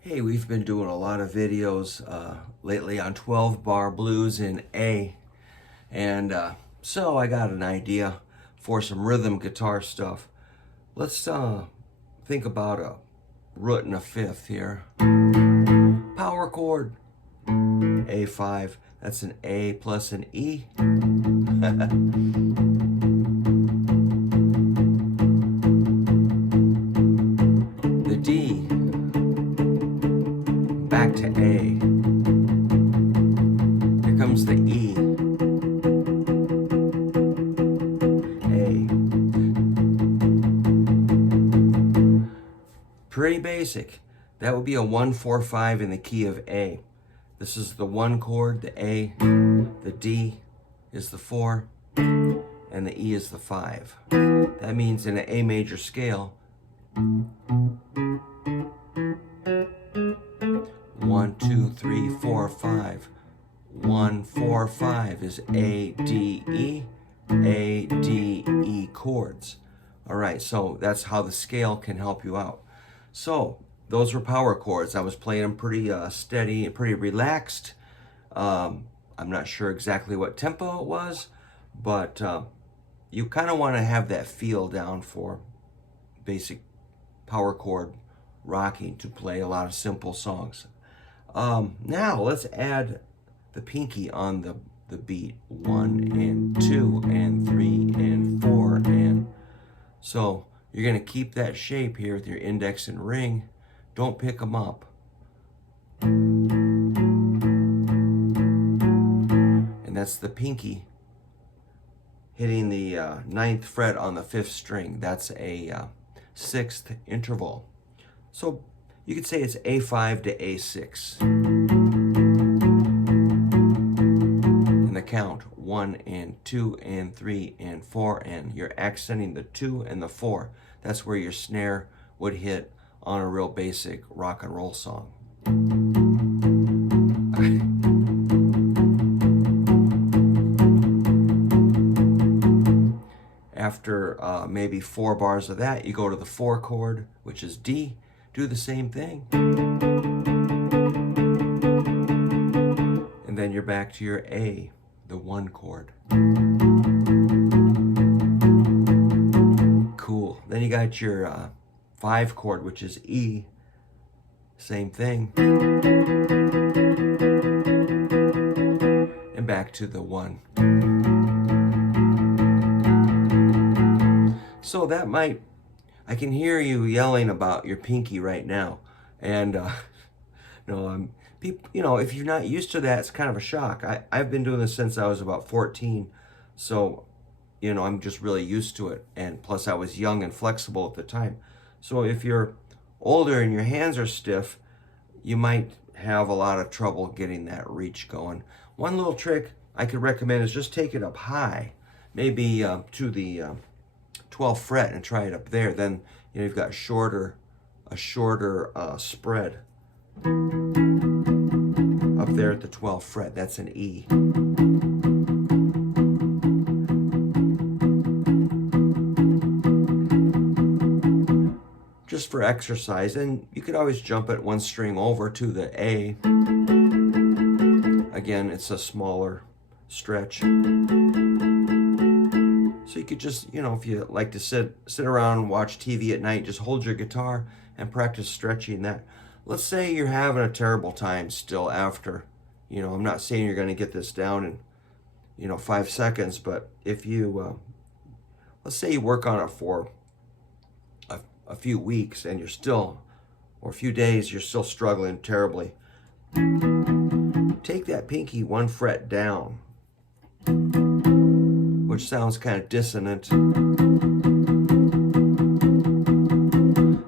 Hey, we've been doing a lot of videos lately on 12 bar blues in A, and so I got an idea for some rhythm guitar stuff. Let's think about a root and a fifth here. Power chord, A5, that's an A plus an E. The D, back to A. Here comes the E. A. Pretty basic. That would be a 1-4-5 in the key of A. This is the 1 chord, the A, the D is the 4, and the E is the 5. That means in an A major scale, 1, 2, 3, 4, 5. 1, 4, 5 is A, D, E, A, D, E chords. All right, so that's how the scale can help you out. So those were power chords. I was playing them pretty steady and pretty relaxed. I'm not sure exactly what tempo it was, but you kind of want to have that feel down for basic power chord rocking to play a lot of simple songs. Now let's add the pinky on the beat. 1 and 2 and 3 and 4 and so you're going to keep that shape here with your index and ring. Don't pick them up. And that's the pinky hitting the 9th fret on the 5th string. That's a 6th interval. So you could say it's A5 to A6. And the count, 1 and 2 and 3 and 4, and you're accenting the 2 and the 4. That's where your snare would hit on a real basic rock and roll song. After maybe 4 bars of that, you go to the 4 chord, which is D. Do the same thing. And then you're back to your A, the 1 chord. Cool. Then you got your 5 chord, which is E. Same thing. And back to the 1. So that might, I can hear you yelling about your pinky right now. And no, people, if you're not used to that, it's kind of a shock. I've been doing this since I was about 14. So, I'm just really used to it. And plus I was young and flexible at the time. So if you're older and your hands are stiff, you might have a lot of trouble getting that reach going. One little trick I could recommend is just take it up high, maybe to the 12th fret and try it up there. Then you've got a shorter spread up there at the 12th fret. That's an E. Just for exercise, and you could always jump it 1 string over to the A. Again, it's a smaller stretch. So you could just, if you like to sit around and watch TV at night, just hold your guitar and practice stretching that. Let's say you're having a terrible time still after, I'm not saying you're going to get this down in, 5 seconds, but if you, let's say you work on it for a few weeks and you're still, or a few days, you're still struggling terribly. Take that pinky 1 fret down, which sounds kind of dissonant.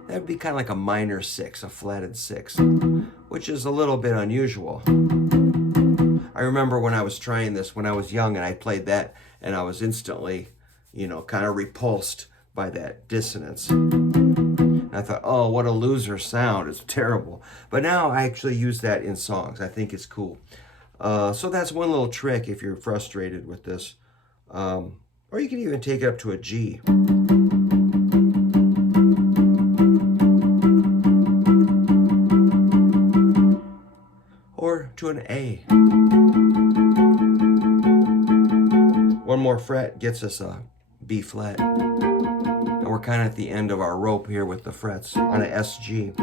That'd be kind of like a minor 6, a flatted 6, which is a little bit unusual. I remember when I was trying this when I was young and I played that and I was instantly, kind of repulsed by that dissonance. And I thought, oh, what a loser sound. It's terrible. But now I actually use that in songs. I think it's cool. So that's one little trick if you're frustrated with this. Or you can even take it up to a G. to an A. One more fret gets us a B flat. And we're kind of at the end of our rope here with the frets on an SG.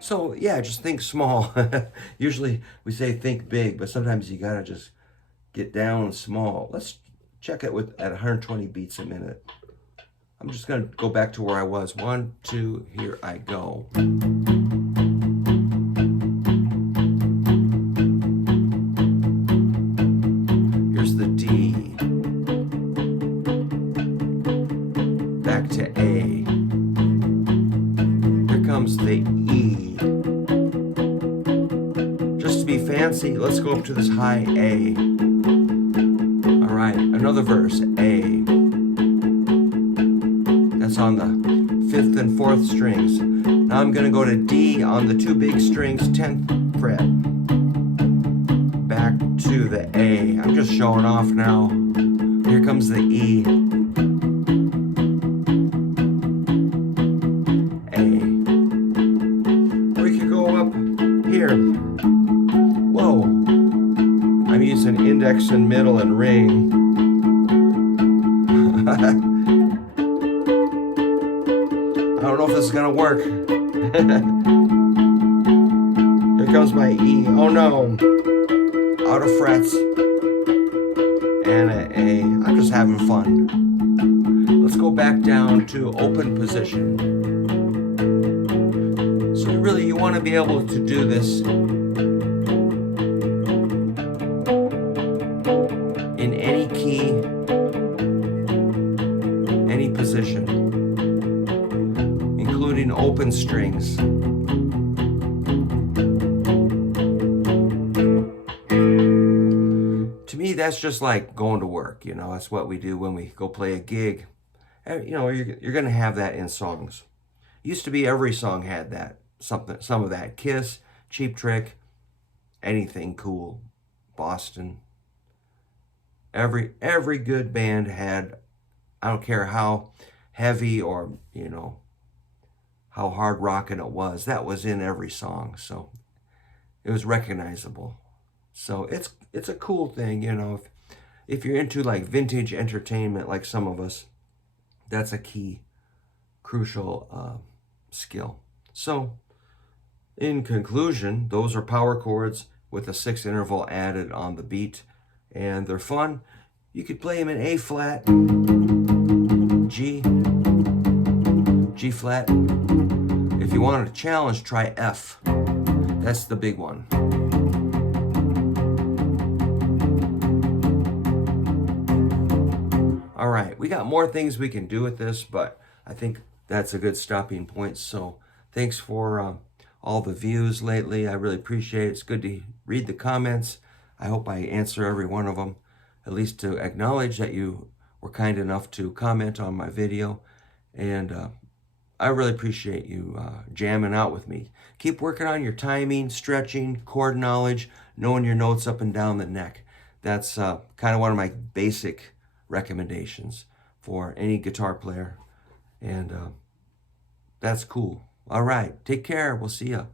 So yeah, just think small. Usually we say think big, but sometimes you gotta just get down small. Let's check it at 120 beats a minute. I'm just gonna go back to where I was. 1, 2, here I go. Here's the D. Back to A. Here comes the E. Just to be fancy, let's go up to this high A. All right, another verse, A. That's on the 5th and 4th strings. Now I'm gonna go to D on the 2 big strings, 10th fret. Back to the A. I'm just showing off now. Here comes the E. Whoa, I'm using index and middle and ring. I don't know if this is gonna work. Here comes my E. Oh no, out of frets. And an A. I'm just having fun. Let's go back down to open position. So really you want to be able to do this in any key, any position, including open strings. To me, that's just like going to work, you know, that's what we do when we go play a gig. You know, you're going to have that in songs. Used to be every song had that. Some of that. Kiss, Cheap Trick, anything cool. Boston. Every good band had, I don't care how heavy or, you know, how hard rocking it was, that was in every song. So it was recognizable. So it's a cool thing, you know, if you're into like vintage entertainment like some of us, that's a key, crucial skill. So in conclusion, those are power chords with a 6th interval added on the beat, and they're fun. You could play them in A flat, G, G flat. If you wanted a challenge, try F. That's the big one. All right, we got more things we can do with this, but I think that's a good stopping point. So thanks for all the views lately. I really appreciate it. It's good to read the comments. I hope I answer every one of them, at least to acknowledge that you were kind enough to comment on my video. And I really appreciate you jamming out with me. Keep working on your timing, stretching, chord knowledge, knowing your notes up and down the neck. That's kind of one of my basic recommendations for any guitar player. And that's cool. All right, take care. We'll see ya.